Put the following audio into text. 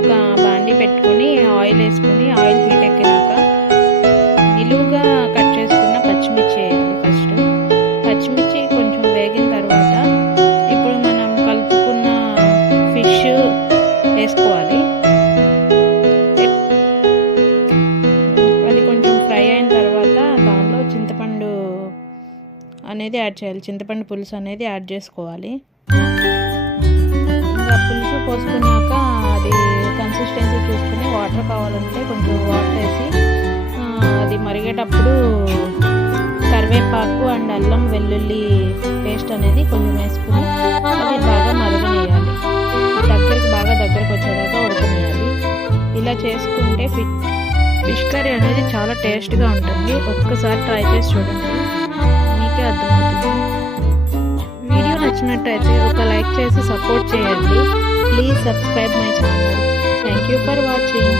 ఒక బాండీ పెట్టుకొని ఆయిల్ వేసుకొని ఆయిల్ హీట్ ఎక్కినాక నిలువుగా కట్ చేసుకున్న పచ్చిమిర్చి వేయాలి. ఫస్ట్ పచ్చిమిర్చి కొంచెం వేగిన తర్వాత ఇప్పుడు మనం కలుపుకున్న ఫిష్ వేసుకోవాలి. అది కొంచెం ఫ్రై అయిన తర్వాత దానిలో చింతపండు అనేది యాడ్ చేయాలి. చింతపండు పులుసు అనేది యాడ్ చేసుకోవాలి. ఇంకా పులుసు పోసుకున్నాక అది కన్సిస్టెన్సీ చూసుకుని వాటర్ కావాలంటే కొంచెం వాటర్ వేసి అది మరిగేటప్పుడు కరివేపాకు అండ్ అల్లం వెల్లుల్లి పేస్ట్ అనేది కొంచెం వేసుకుని అది బాగా మరగనేయాలి. బాగా దగ్గరకు వచ్చేదాకా ఉడకనేయాలి. ఇలా చేసుకుంటే ఫిష్ కర్రీ అనేది చాలా టేస్ట్గా ఉంటుంది. ఒక్కసారి ట్రై చేసి చూడండి, మీకే అర్థమవుతుంది. వీడియో నచ్చినట్టయితే ఒక లైక్ చేసి సపోర్ట్ చేయండి. Please subscribe my channel. Thank you for watching.